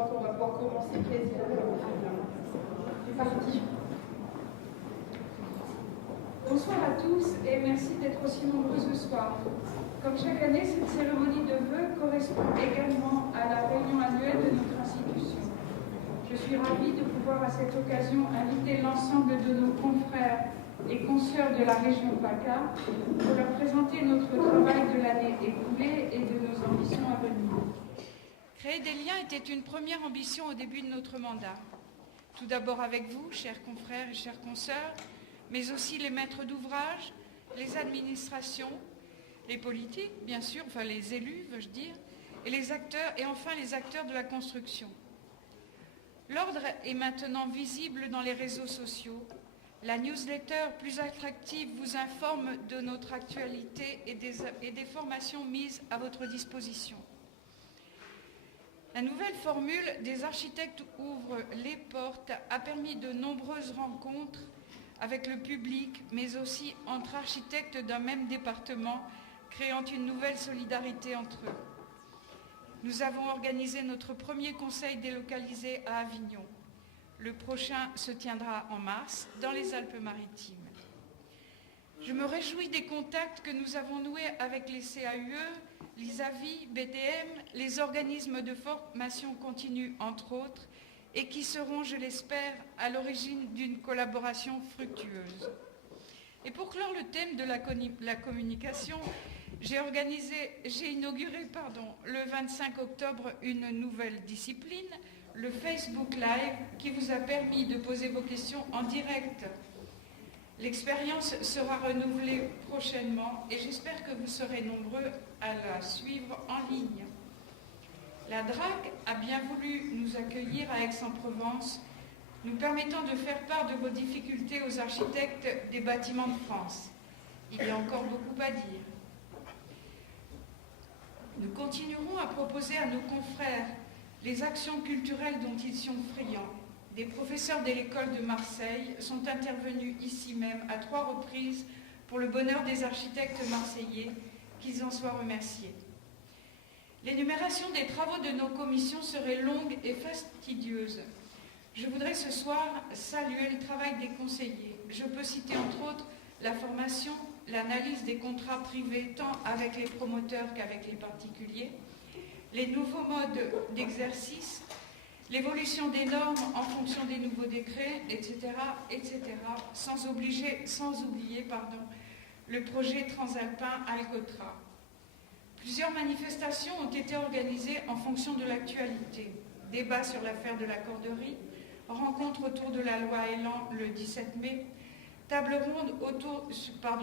crois qu'on va pouvoir commencer quasiment. C'est parti. Bonsoir à tous et merci d'être aussi nombreux ce soir. Comme chaque année, cette cérémonie de vœux correspond également à la réunion annuelle de notre institution. Je suis ravie de pouvoir à cette occasion inviter l'ensemble de nos confrères et consoeurs de la région PACA pour leur présenter notre travail de l'année écoulée et de nos ambitions à venir. Créer des liens était une première ambition au début de notre mandat. Tout d'abord avec vous, chers confrères et chères consoeurs, mais aussi les maîtres d'ouvrage, les administrations, les politiques, bien sûr, enfin les élus, veux-je dire, et les acteurs, et enfin les acteurs de la construction. L'ordre est maintenant visible dans les réseaux sociaux. La newsletter plus attractive vous informe de notre actualité et des formations mises à votre disposition. La nouvelle formule des architectes ouvre les portes a permis de nombreuses rencontres avec le public, mais aussi entre architectes d'un même département, créant une nouvelle solidarité entre eux. Nous avons organisé notre premier conseil délocalisé à Avignon. Le prochain se tiendra en mars, dans les Alpes-Maritimes. Je me réjouis des contacts que nous avons noués avec les CAUE, l'ISAVI, BDM, les organismes de formation continue, entre autres, et qui seront, je l'espère, à l'origine d'une collaboration fructueuse. Et pour clore le thème de la communication, j'ai inauguré le 25 octobre une nouvelle discipline, le Facebook Live, qui vous a permis de poser vos questions en direct. L'expérience sera renouvelée prochainement et j'espère que vous serez nombreux à la suivre en ligne. La DRAC a bien voulu nous accueillir à Aix-en-Provence, nous permettant de faire part de vos difficultés aux architectes des bâtiments de France. Il y a encore beaucoup à dire. Nous continuerons à proposer à nos confrères les actions culturelles dont ils sont friands. Des professeurs de l'école de Marseille sont intervenus ici même à 3 reprises pour le bonheur des architectes marseillais, qu'ils en soient remerciés. L'énumération des travaux de nos commissions serait longue et fastidieuse. Je voudrais ce soir saluer le travail des conseillers. Je peux citer entre autres la formation, l'analyse des contrats privés tant avec les promoteurs qu'avec les particuliers, les nouveaux modes d'exercice, l'évolution des normes en fonction des nouveaux décrets, etc., etc., sans oublier le projet transalpin Alcotra. Plusieurs manifestations ont été organisées en fonction de l'actualité. Débat sur l'affaire de la Corderie, rencontre autour de la loi Elan le 17 mai, table ronde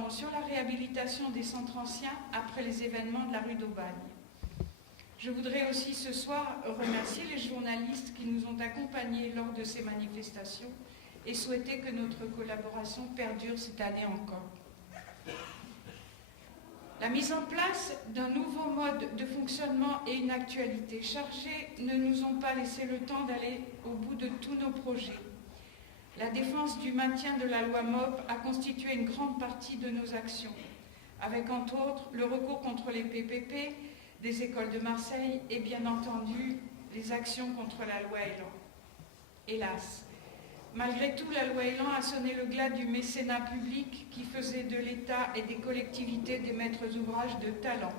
sur la réhabilitation des centres anciens après les événements de la rue d'Aubagne. Je voudrais aussi ce soir remercier les journalistes qui nous ont accompagnés lors de ces manifestations et souhaiter que notre collaboration perdure cette année encore. La mise en place d'un nouveau mode de fonctionnement et une actualité chargée ne nous ont pas laissé le temps d'aller au bout de tous nos projets. La défense du maintien de la loi MOP a constitué une grande partie de nos actions, avec entre autres le recours contre les PPP des écoles de Marseille et bien entendu les actions contre la loi Elan. Hélas, malgré tout, la loi Elan a sonné le glas du mécénat public qui faisait de l'État et des collectivités des maîtres d'ouvrage de talent.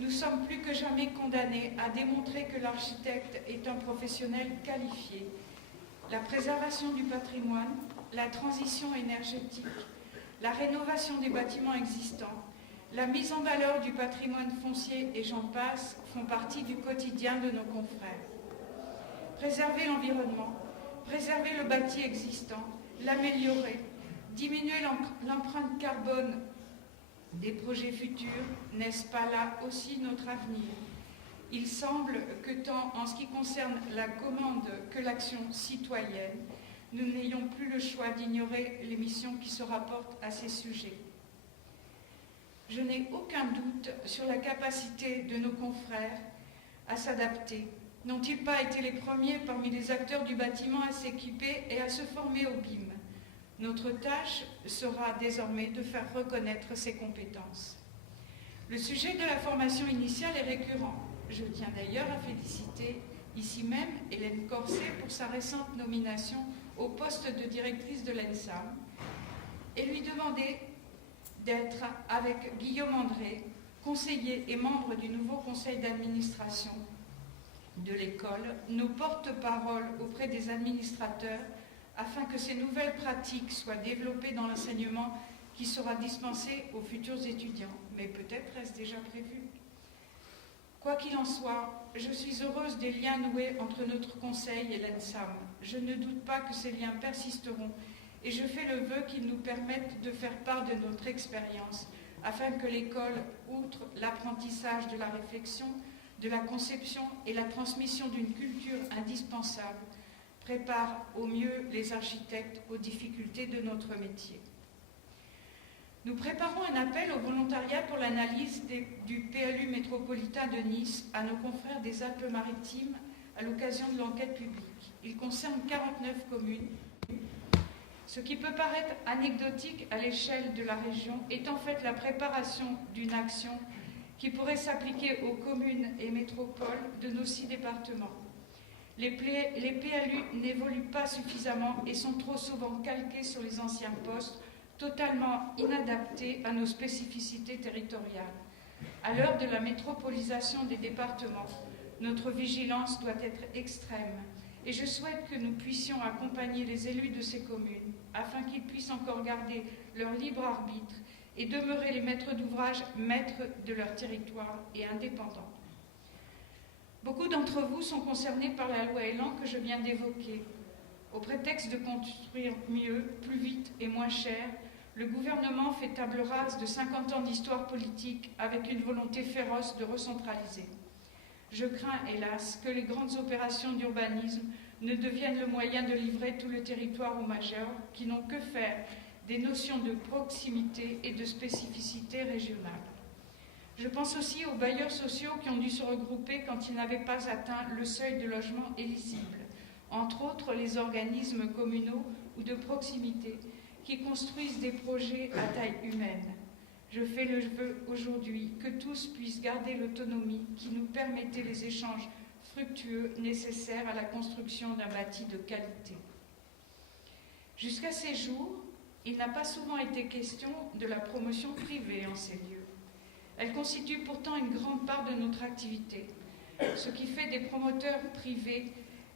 Nous sommes plus que jamais condamnés à démontrer que l'architecte est un professionnel qualifié. La préservation du patrimoine, la transition énergétique, la rénovation des bâtiments existants, la mise en valeur du patrimoine foncier et j'en passe font partie du quotidien de nos confrères. Préserver l'environnement, préserver le bâti existant, l'améliorer, diminuer l'empreinte carbone des projets futurs, n'est-ce pas là aussi notre avenir? Il semble que tant en ce qui concerne la commande que l'action citoyenne, nous n'ayons plus le choix d'ignorer les missions qui se rapportent à ces sujets. Je n'ai aucun doute sur la capacité de nos confrères à s'adapter. N'ont-ils pas été les premiers parmi les acteurs du bâtiment à s'équiper et à se former au BIM? Notre tâche sera désormais de faire reconnaître ces compétences. Le sujet de la formation initiale est récurrent. Je tiens d'ailleurs à féliciter ici même Hélène Corset pour sa récente nomination au poste de directrice de l'ENSAM, et lui demander d'être, avec Guillaume André, conseiller et membre du nouveau conseil d'administration de l'école, nos porte-parole auprès des administrateurs afin que ces nouvelles pratiques soient développées dans l'enseignement qui sera dispensé aux futurs étudiants. Mais peut-être est-ce déjà prévu. Quoi qu'il en soit, je suis heureuse des liens noués entre notre conseil et l'ENSAM. Je ne doute pas que ces liens persisteront et je fais le vœu qu'ils nous permettent de faire part de notre expérience afin que l'école, outre l'apprentissage de la réflexion, de la conception et la transmission d'une culture indispensable, prépare au mieux les architectes aux difficultés de notre métier. Nous préparons un appel au volontariat pour l'analyse du PLU métropolitain de Nice à nos confrères des Alpes-Maritimes à l'occasion de l'enquête publique. Il concerne 49 communes. Ce qui peut paraître anecdotique à l'échelle de la région est en fait la préparation d'une action qui pourrait s'appliquer aux communes et métropoles de nos 6 départements. Les PLU n'évoluent pas suffisamment et sont trop souvent calqués sur les anciens postes, totalement inadaptés à nos spécificités territoriales. À l'heure de la métropolisation des départements, notre vigilance doit être extrême et je souhaite que nous puissions accompagner les élus de ces communes afin qu'ils puissent encore garder leur libre arbitre et demeurer les maîtres d'ouvrage, maîtres de leur territoire et indépendants. Beaucoup d'entre vous sont concernés par la loi Elan que je viens d'évoquer. Au prétexte de construire mieux, plus vite et moins cher, le gouvernement fait table rase de 50 ans d'histoire politique avec une volonté féroce de recentraliser. Je crains, hélas, que les grandes opérations d'urbanisme ne deviennent le moyen de livrer tout le territoire aux majeurs qui n'ont que faire des notions de proximité et de spécificité régionale. Je pense aussi aux bailleurs sociaux qui ont dû se regrouper quand ils n'avaient pas atteint le seuil de logement éligible, entre autres les organismes communaux ou de proximité qui construisent des projets à taille humaine. Je fais le vœu aujourd'hui que tous puissent garder l'autonomie qui nous permettait les échanges fructueux nécessaires à la construction d'un bâti de qualité. Jusqu'à ces jours, il n'a pas souvent été question de la promotion privée en ces lieux. Elle constitue pourtant une grande part de notre activité, ce qui fait des promoteurs privés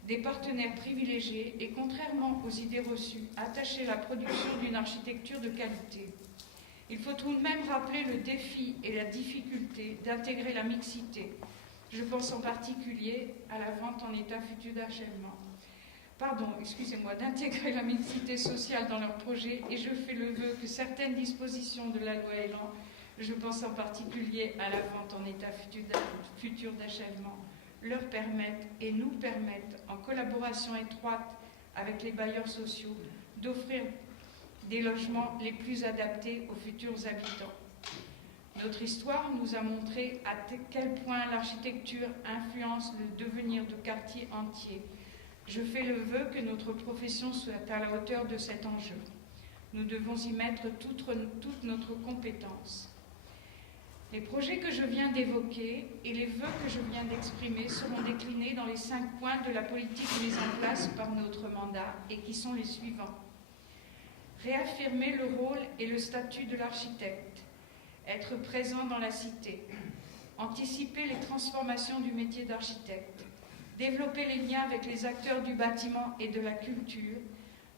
des partenaires privilégiés et, contrairement aux idées reçues, attacher la production d'une architecture de qualité. Il faut tout de même rappeler le défi et la difficulté d'intégrer la mixité. Je pense en particulier à la vente en état futur d'achèvement. D'intégrer la mixité sociale dans leurs projets et je fais le vœu que certaines dispositions de la loi Elan, je pense en particulier à la vente en état futur d'achèvement, leur permettent et nous permettent, en collaboration étroite avec les bailleurs sociaux, d'offrir des logements les plus adaptés aux futurs habitants. Notre histoire nous a montré à quel point l'architecture influence le devenir de quartiers entiers. Je fais le vœu que notre profession soit à la hauteur de cet enjeu. Nous devons y mettre toute notre compétence. Les projets que je viens d'évoquer et les vœux que je viens d'exprimer seront déclinés dans les 5 points de la politique mise en place par notre mandat et qui sont les suivants. Réaffirmer le rôle et le statut de l'architecte, être présent dans la cité, anticiper les transformations du métier d'architecte, développer les liens avec les acteurs du bâtiment et de la culture,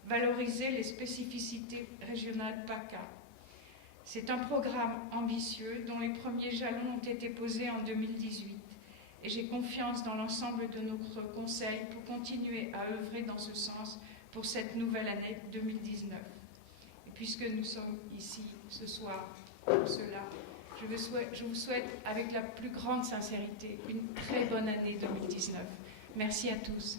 valoriser les spécificités régionales PACA. C'est un programme ambitieux dont les premiers jalons ont été posés en 2018 et j'ai confiance dans l'ensemble de notre conseil pour continuer à œuvrer dans ce sens pour cette nouvelle année 2019. Et puisque nous sommes ici ce soir pour cela, je vous souhaite avec la plus grande sincérité une très bonne année 2019. Merci à tous.